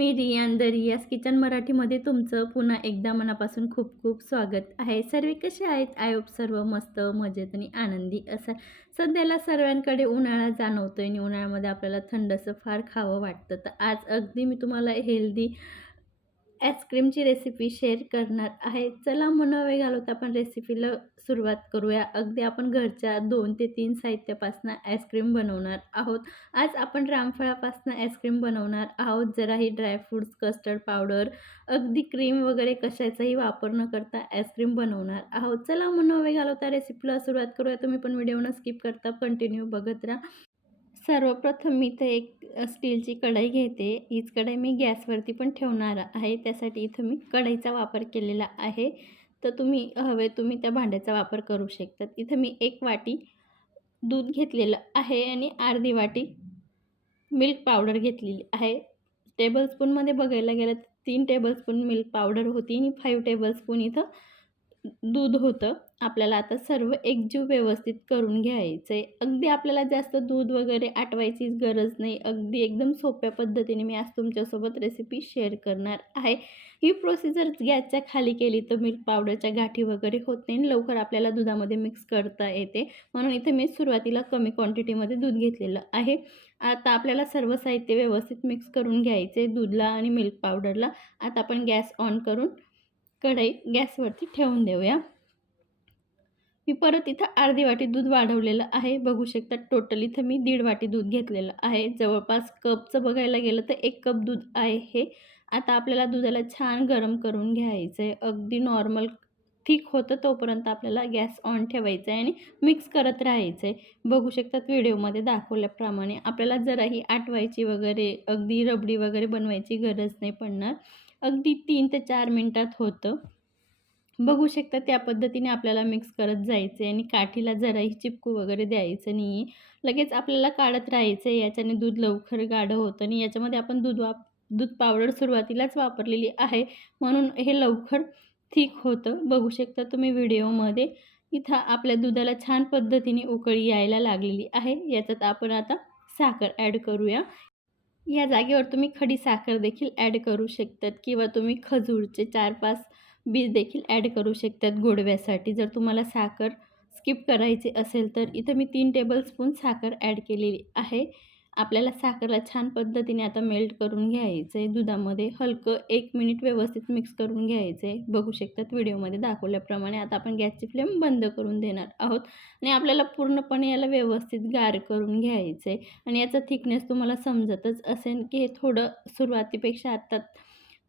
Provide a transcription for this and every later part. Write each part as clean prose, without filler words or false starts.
मी Riyan the रियाज kitchen मराठीमध्ये तुमचं पुन्हा एकदा मनापासून खूप खूप स्वागत आहे. सर्व कसे आहेत? आय होप सर्व मस्त, मजेत आणि आनंदी असाल. सध्याला सर्वांकडे उन्हाळा जाणवतोय आणि उन्हाळ्यामध्ये आपल्याला थंडसं फार खावं वाटतं. तर आज अगदी मी तुम्हाला हेल्दी आईस्क्रीमची रेसिपी शेअर करणार आहे. चला मग न वेळ घालवता आपण रेसिपीला सुरुवात करूया. अगदी आपण घरच्या 2 ते 3 साहित्यापासून आईस्क्रीम बनवणार आहोत. आज आपण रामफळापासून आईस्क्रीम बनवणार आहोत. जराही ड्रायफ्रूट्स, कस्टर्ड पावडर, अगदी क्रीम वगैरे कशाचाही वापर न करता आईस्क्रीम बनवणार आहोत. चला मग न वेळ घालवता रेसिपीला सुरुवात करूया. तुम्ही पण व्हिडिओ न स्किप करता कंटिन्यू बघत राहा. सर्वप्रथम मी इथे एक स्टीलची कढई घेते. हीच कढई मी गॅसवरती पण ठेवणार आहे. त्यासाठी इथं मी कढईचा वापर केलेला आहे. तर तुम्ही त्या भांड्याचा वापर करू शकता. इथं मी 1 वाटी दूध घेतलेलं आहे आणि अर्धी वाटी मिल्क पावडर घेतलेली आहे. टेबलस्पूनमध्ये बघायला गेलं तर 3 टेबलस्पून मिल्क पावडर होती आणि 5 टेबलस्पून इथं दूध होतं. आपल्याला आता सर्व एकजीव व्यवस्थित करून घ्यायचं आहे. अगदी आपल्याला जास्त दूध वगैरे आटवायचीच गरज नाही. अगदी एकदम सोप्या पद्धतीने मी आज तुमच्यासोबत रेसिपी शेअर करणार आहे. ही प्रोसिजर गॅसच्या खाली केली तर मिल्क पावडरच्या गाठी वगैरे होत नाही आणि लवकर आपल्याला दुधामध्ये मिक्स करता येते. म्हणून इथे मी सुरुवातीला कमी क्वांटिटीमध्ये दूध घेतलेलं आहे. आता आपल्याला सर्व साहित्य व्यवस्थित मिक्स करून घ्यायचे दूधला आणि मिल्क पावडरला. आता आपण गॅस ऑन करून कढई गॅसवरती ठेवून देऊया. मी परत इथं अर्धी वाटी दूध वाढवलेलं आहे. बघू शकता टोटल इथं मी 1.5 वाटी दूध घेतलेलं आहे. जवळपास कपचं बघायला गेलं तर 1 कप दूध आहे हे. आता आपल्याला दुधाला छान गरम करून घ्यायचं आहे. अगदी नॉर्मल थिक होतं तोपर्यंत आपल्याला गॅस ऑन ठेवायचा आहे आणि मिक्स करत राहायचं आहे. बघू शकतात व्हिडिओमध्ये दाखवल्याप्रमाणे आपल्याला जराही आटवायची वगैरे अगदी रबडी वगैरे बनवायची गरज नाही पडणार. अगदी 3 ते 4 मिनिटात होतं. बघू शकता त्या पद्धतीने आपल्याला मिक्स करत जायचं आहे आणि काठीला जराही चिपकू वगैरे द्यायचं नाही आहे. लगेच आपल्याला काढत राहायचं आहे. याच्याने दूध लवकर गाढं होतं आणि याच्यामध्ये आपण दूध पावडर सुरुवातीलाच वापरलेली आहे. म्हणून हे लवकर थिक होतं. बघू शकता तुम्ही व्हिडिओमध्ये. इथं आपल्या दुधाला छान पद्धतीने उकळी यायला लागलेली आहे. याच्यात आपण आता साखर ॲड करूया. या जागेवर तुम्ही खडी साखर देखील ॲड करू शकतात किंवा तुम्ही खजूरचे 4-5 बी देखील ॲड करू शकतात गोडव्यासाठी. जर तुम्हाला साखर स्किप करायची असेल तर इथं मी 3 टेबलस्पून साखर ॲड केलेली आहे. आपल्याला साखरला छान पद्धतीने आता मेल्ट करून घ्यायचं आहे दुधामध्ये. हलकं 1 मिनिट व्यवस्थित मिक्स करून घ्यायचं आहे. बघू शकतात व्हिडिओमध्ये दाखवल्याप्रमाणे. आता आपण गॅसची फ्लेम बंद करून देणार आहोत आणि आपल्याला पूर्णपणे याला व्यवस्थित गार करून घ्यायचं आहे. आणि याचा थिकनेस तुम्हाला समजतच असेल की हे थोडं सुरुवातीपेक्षा आत्ता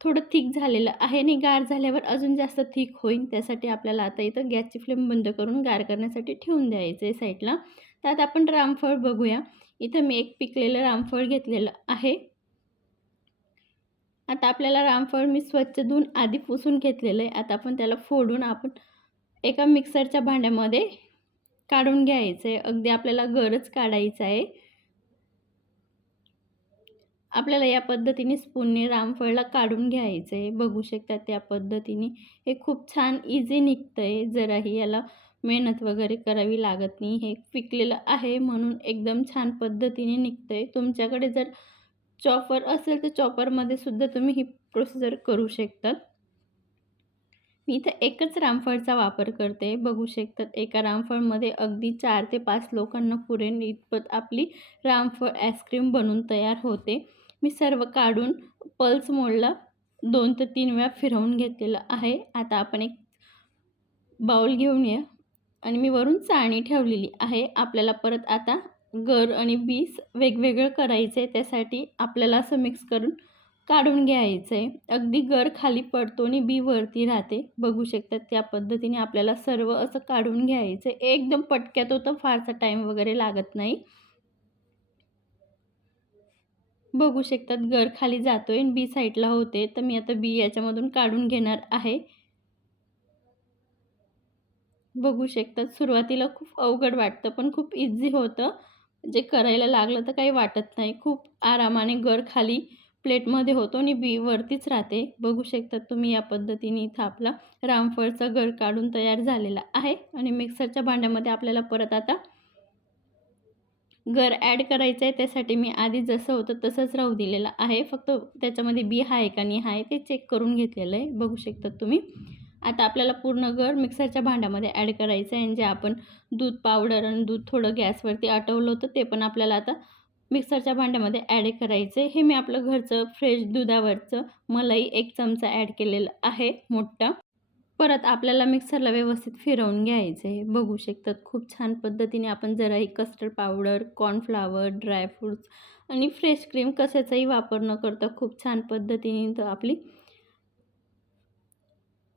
थोडं थिक झालेलं आहे आणि गार झाल्यावर अजून जास्त थिक होईल. त्यासाठी आपल्याला आता इथं गॅसची फ्लेम बंद करून गार करण्यासाठी ठेवून द्यायचं आहे साईडला. त्यात आपण रामफळ बघूया. इथं मी एक पिकलेलं रामफळ घेतलेलं आहे. आता आपल्याला रामफळ मी स्वच्छ धुवून आधी पुसून घेतलेलं आहे. आता आपण त्याला फोडून आपण एका मिक्सरच्या भांड्यामध्ये काढून घ्यायचं आहे. अगदी आपल्याला गरच काढायचा आहे. आपल्याला या पद्धतीने स्पूनने रामफळला काढून घ्यायचं आहे. बघू शकता त्या पद्धतीने हे खूप छान इझी निघतं आहे. जराही याला मेहनत वगैरे करावी लागत नाही. हे पिकलेलं आहे म्हणून एकदम छान पद्धतीने निघतं आहे. तुमच्याकडे जर चॉपर असेल तर चॉपरमध्ये सुद्धा तुम्ही ही प्रोसिजर करू शकतात. मी इथं एकच रामफळचा वापर करते. बघू शकतात एका रामफळमध्ये अगदी 4 ते 5 लोकांना पुरेल इतपत आपली रामफळ आईस्क्रीम बनून तयार होते. मी सर्व काढून पल्स मोडला 2 ते 3 वेळा फिरवून घेतलेलं आहे. आता आपण एक बाउल घेऊन या आणि मी वरून चाळणी ठेवलेली आहे. आपल्याला परत आता गर आणि बी वेगवेगळं करायचं आहे. त्यासाठी आपल्याला असं मिक्स करून काढून घ्यायचं आहे. अगदी गर खाली पडतो आणि बी वरती राहते. बघू शकतात त्या पद्धतीने आपल्याला सर्व असं काढून घ्यायचं आहे. एकदम पटक्यात होतं, फारसा टाईम वगैरे लागत नाही. बघू शकतात गर खाली जातोय आणि बी साईडला होते. तर मी आता बी याच्यामधून काढून घेणार आहे. बघू शकतात सुरुवातीला खूप अवघड वाटतं पण खूप इझी होतं. जे करायला लागलं तर काही वाटत नाही. खूप आरामाने गर खाली प्लेटमध्ये होतो आणि बी वरतीच राहते. बघू शकतात तुम्ही या पद्धतीने इथं आपला रामफळचा गर काढून तयार झालेला आहे आणि मिक्सरच्या भांड्यामध्ये आपल्याला परत आता गर ॲड करायचं आहे. त्यासाठी मी आधी जसं होतं तसंच राहू दिलेलं आहे. फक्त त्याच्यामध्ये बी आहे का नाही आहे ते चेक करून घेतलेलं आहे. बघू शकता तुम्ही. आता आपल्याला पूर्ण गर मिक्सरच्या भांड्यामध्ये ॲड करायचं आहे आणि जे आपण दूध पावडर आणि दूध थोडं गॅसवरती आटवलं होतं ते पण आपल्याला आता मिक्सरच्या भांड्यामध्ये ॲड करायचं आहे. हे मी आपलं घरचं फ्रेश दुधावरचं मलाई 1 चमचा ॲड केलेलं आहे मोठं. परत आपल्याला मिक्सरला व्यवस्थित फिरवून घ्यायचं आहे. बघू शकतात खूप छान पद्धतीने आपण जराही कस्टर्ड पावडर, कॉर्नफ्लॉवर, ड्रायफ्रुट्स आणि फ्रेश क्रीम कशाचाही वापर न करता खूप छान पद्धतीने तर आपली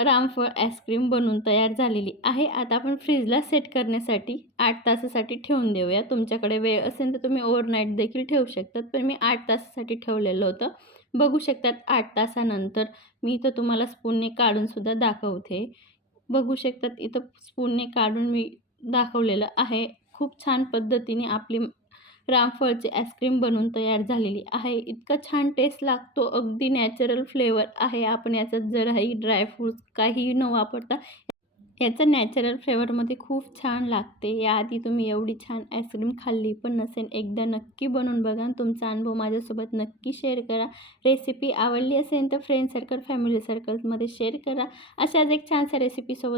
रामफळ आईस्क्रीम बनवून तयार झालेली आहे. आता आपण फ्रीजला सेट करण्यासाठी 8 तासासाठी ठेवून देऊया. तुमच्याकडे वेळ असेल तर तुम्ही ओव्हरनाईट देखील ठेवू शकतात. पण मी 8 तासासाठी ठेवलेलं होतं. बघू शकतात 8 तासानंतर मी इथं तुम्हाला स्पूनने काढूनसुद्धा दाखवते. बघू शकतात इथं स्पूनने काढून मी दाखवलेलं आहे. खूप छान पद्धतीने आपली रामफळची आईस्क्रीम बनवून तयार झालेली आहे. इतका छान टेस्ट लागतो. अगदी नॅचरल फ्लेवर आहे. आपण याच्यात जराही ड्रायफ्रुट्स काहीही न वापरता याचं नॅचरल फ्लेवरमध्ये खूप छान लागते. याआधी तुम्ही एवढी छान आईस्क्रीम खाल्ली पण नसेल. एकदा नक्की बनवून बघा आणि तुमचा अनुभव माझ्यासोबत नक्की शेअर करा. रेसिपी आवडली असेल तर फ्रेंड सर्कल, फॅमिली सर्कलमध्ये शेअर करा. अशाच एक छानशा रेसिपीसोबत